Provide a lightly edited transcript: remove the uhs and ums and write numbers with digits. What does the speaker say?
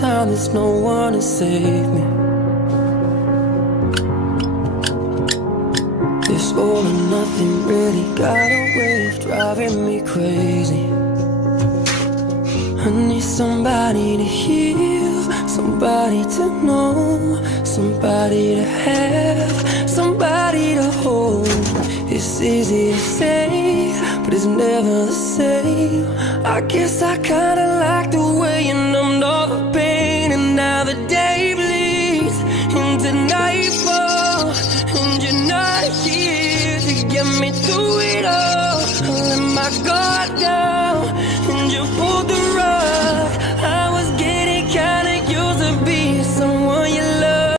time there's no one to save me. This all or nothing really got a way of driving me crazy. I need somebody to heal, somebody to know, somebody to have, somebody to hold. It's easy to say, but it's never the same. I guess I kinda like the way you numbed all the pain. And now the day bleeds into nightfall, and you're not here to get me through it all. I let my guard